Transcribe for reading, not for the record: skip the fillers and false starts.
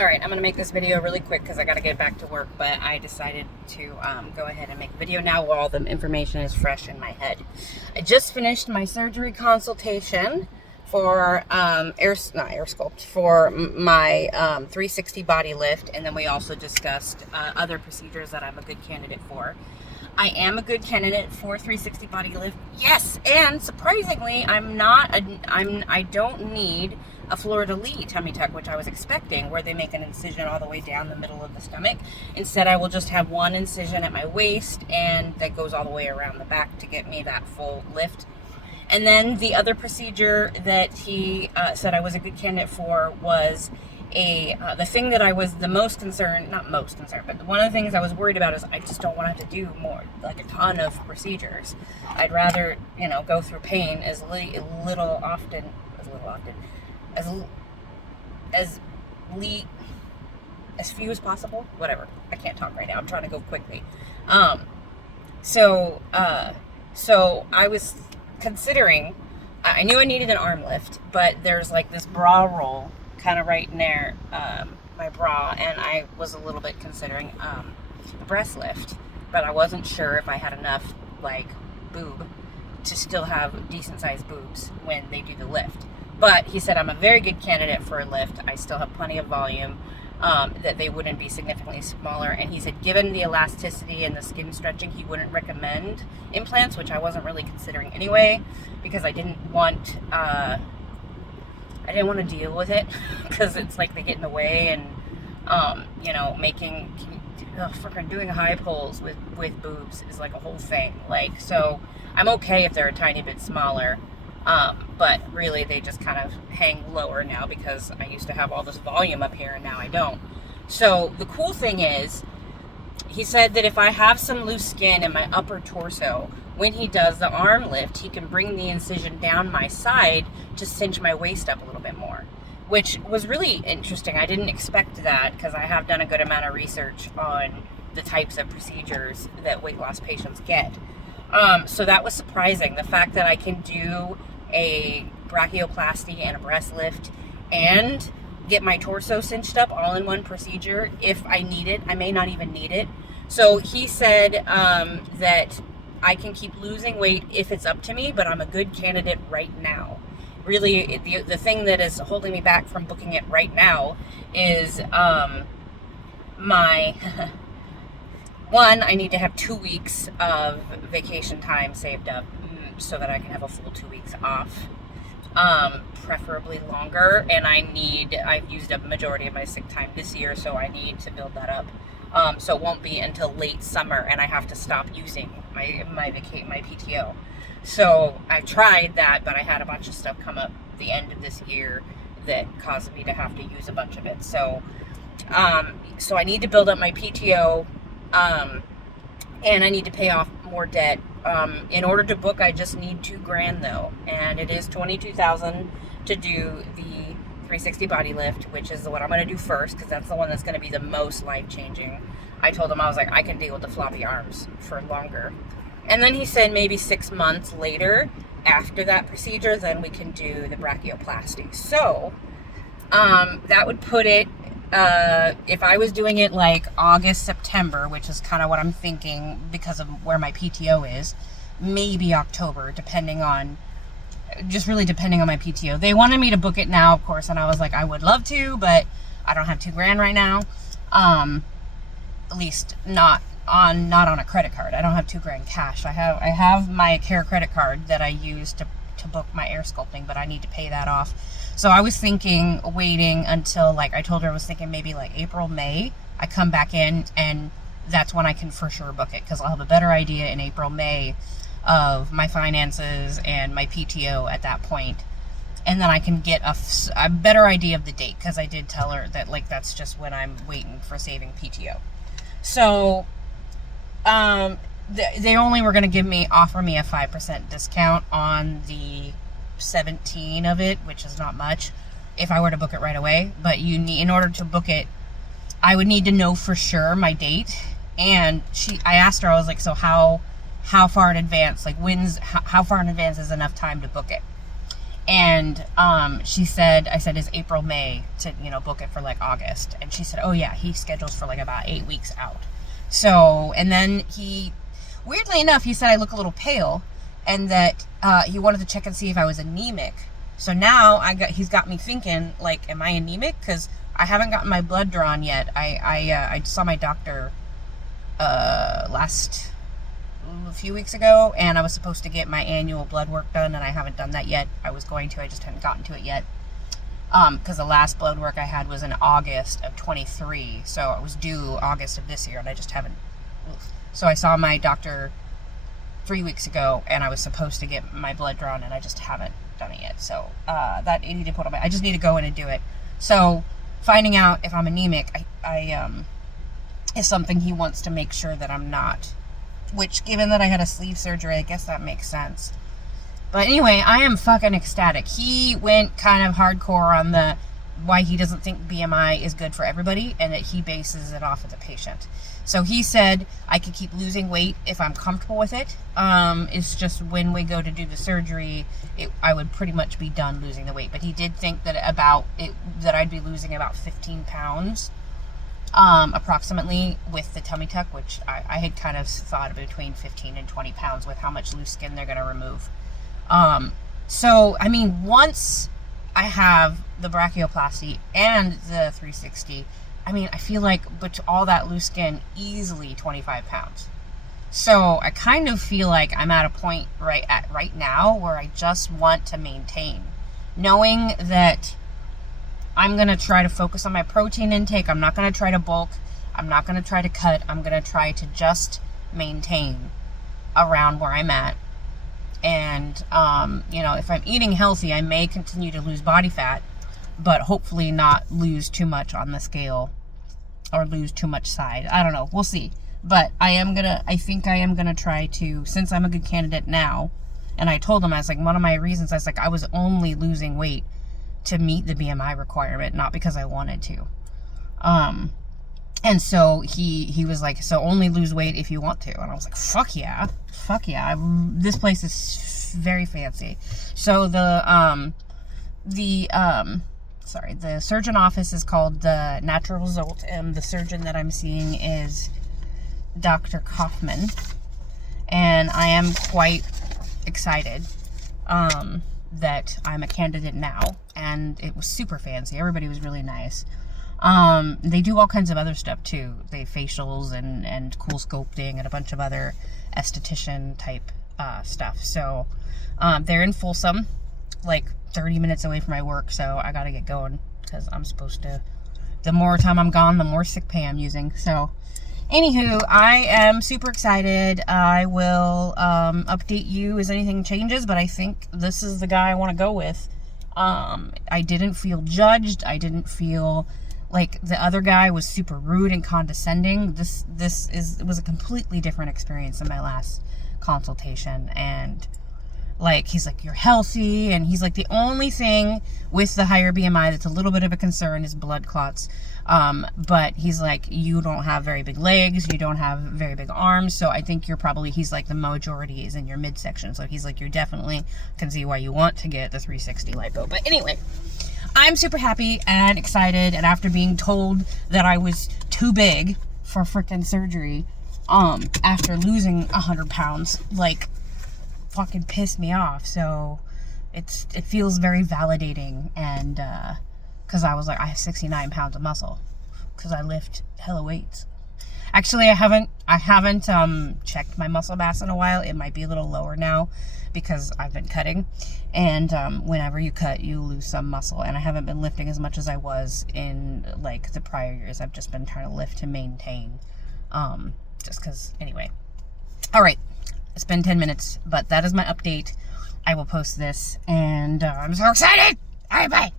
Alright, I'm going to make this video really quick because I got to get back to work, but I decided to go ahead and make a video now while the information is fresh in my head. I just finished my surgery consultation for not air sculpt, for my 360 body lift, and then we also discussed other procedures that I'm a good candidate for. I am a good candidate for 360 body lift, yes, and surprisingly, I don't need a fleur-de-lis tummy tuck, which I was expecting, where they make an incision all the way down the middle of the stomach. Instead, I will just have one incision at my waist, and that goes all the way around the back to get me that full lift. And then the other procedure that he said I was a good candidate for was the thing that I was the most concerned, not most concerned, but one of the things I was worried about is I just don't want to have to do more, like a ton of procedures. I'd rather, go through pain as few as possible. Whatever. I can't talk right now. I'm trying to go quickly. So I was considering, I knew I needed an arm lift, but there's like this bra roll kind of right near my bra, and I was a little bit considering a breast lift, but I wasn't sure if I had enough boob to still have decent sized boobs when they do the lift. But he said I'm a very good candidate for a lift. I still have plenty of volume, that they wouldn't be significantly smaller. And he said given the elasticity and the skin stretching, he wouldn't recommend implants, which I wasn't really considering anyway, because I didn't want to deal with it because it's like they get in the way, and doing high pulls with boobs is like a whole thing. So I'm okay if they're a tiny bit smaller. But really they just kind of hang lower now because I used to have all this volume up here and now I don't. So the cool thing is, he said that if I have some loose skin in my upper torso, when he does the arm lift, he can bring the incision down my side to cinch my waist up a little bit more, which was really interesting. I didn't expect that because I have done a good amount of research on the types of procedures that weight loss patients get. So that was surprising. The fact that I can do a brachioplasty and a breast lift and get my torso cinched up all in one procedure if I need it. I may not even need it. So he said that I can keep losing weight if it's up to me, but I'm a good candidate right now. Really, the thing that is holding me back from booking it right now is my... One, I need to have 2 weeks of vacation time saved up so that I can have a full 2 weeks off, preferably longer. And I've used up a majority of my sick time this year, so I need to build that up. So it won't be until late summer, and I have to stop using my PTO. So I tried that, but I had a bunch of stuff come up the end of this year that caused me to have to use a bunch of it. So I need to build up my PTO. And I need to pay off more debt. In order to book, I just need $2,000 though, and it is $22,000 to do the 360 body lift, which is the one I'm going to do first because that's the one that's going to be the most life-changing. I told him, I was like, I can deal with the floppy arms for longer. And then he said maybe 6 months later, after that procedure, then we can do the brachioplasty. So that would put it, if I was doing it like August, September, which is kind of what I'm thinking because of where my PTO is, maybe October, depending on my PTO. They wanted me to book it now, of course, and I was like, I would love to, but I don't have $2,000 right now. At least not on a credit card. I don't have $2,000 cash. I have my Care credit card that I use to book my air sculpting, but I need to pay that off. So I was thinking waiting until, I told her I was thinking maybe April, May, I come back in, and that's when I can for sure book it, because I'll have a better idea in April, May of my finances and my PTO at that point. And then I can get a better idea of the date, because I did tell her that, that's just when I'm waiting for saving PTO. So, they only were going to offer me a 5% discount on the 17 of it, which is not much if I were to book it right away. But in order to book it, I would need to know for sure my date. And I asked her, I was like, so how far in advance, how far in advance is enough time to book it? And she said, I said, is April, May to, book it for like August. And she said, oh yeah, he schedules for like about 8 weeks out. So, and then weirdly enough, he said I look a little pale and that he wanted to check and see if I was anemic. So now he's got me thinking, like, am I anemic? Because I haven't gotten my blood drawn yet. I saw my doctor a few weeks ago, and I was supposed to get my annual blood work done, and I haven't done that yet. I was going to, I just hadn't gotten to it yet. Because the last blood work I had was in August of 23, so it was due August of this year, and I just haven't. So I saw my doctor 3 weeks ago, and I was supposed to get my blood drawn, and I just haven't done it yet. So that I need to put on I just need to go in and do it. So finding out if I'm anemic, is something he wants to make sure that I'm not. Which, given that I had a sleeve surgery, I guess that makes sense. But anyway, I am fucking ecstatic. He went kind of hardcore on why he doesn't think BMI is good for everybody, and that he bases it off of the patient. So he said I could keep losing weight if I'm comfortable with it. It's just when we go to do the surgery, I would pretty much be done losing the weight. But he did think that that I'd be losing about 15 pounds. Approximately with the tummy tuck, which I had kind of thought between 15 and 20 pounds with how much loose skin they're going to remove. So, I mean, once I have the brachioplasty and the 360, I mean, I feel like, but all that loose skin, easily 25 pounds. So I kind of feel like I'm at a point right now where I just want to maintain, knowing that I'm going to try to focus on my protein intake. I'm not going to try to bulk. I'm not going to try to cut. I'm going to try to just maintain around where I'm at. And, if I'm eating healthy, I may continue to lose body fat, but hopefully not lose too much on the scale or lose too much side. I don't know. We'll see. But I think I am going to try to, since I'm a good candidate now, and I told him, I was like, one of my reasons, I was only losing weight to meet the BMI requirement, not because I wanted to. And so he was like, so only lose weight if you want to. And I was like, fuck yeah. This place is very fancy. So the surgeon office is called the Natural Result, and the surgeon that I'm seeing is Dr. Kaufman. And I am quite excited that I'm a candidate now, and it was super fancy. Everybody was really nice. They do all kinds of other stuff too. They facials and cool sculpting and a bunch of other esthetician type stuff. So they're in Folsom, like 30 minutes away from my work, so I gotta get going because I'm supposed to. The more time I'm gone, the more sick pay I'm using. So anywho, I am super excited. I will update you as anything changes, but I think this is the guy I want to go with. I didn't feel judged. I didn't feel like the other guy was super rude and condescending. This was a completely different experience than my last consultation. And like, he's like, you're healthy. And he's like, the only thing with the higher BMI that's a little bit of a concern is blood clots. But he's like, you don't have very big legs. You don't have very big arms. So I think he's like, the majority is in your midsection. So he's like, you definitely can see why you want to get the 360 lipo. But anyway, I'm super happy and excited. And after being told that I was too big for freaking surgery, after losing 100 pounds, like, fucking pissed me off. So it feels very validating. And, because I was like, I have 69 pounds of muscle because I lift hella weights. Actually, I haven't checked my muscle mass in a while. It might be a little lower now because I've been cutting, and whenever you cut, you lose some muscle. And I haven't been lifting as much as I was in like the prior years. I've just been trying to lift to maintain, just because. Anyway, all right, it's been 10 minutes, but that is my update. I will post this, and I'm so excited. All right, bye.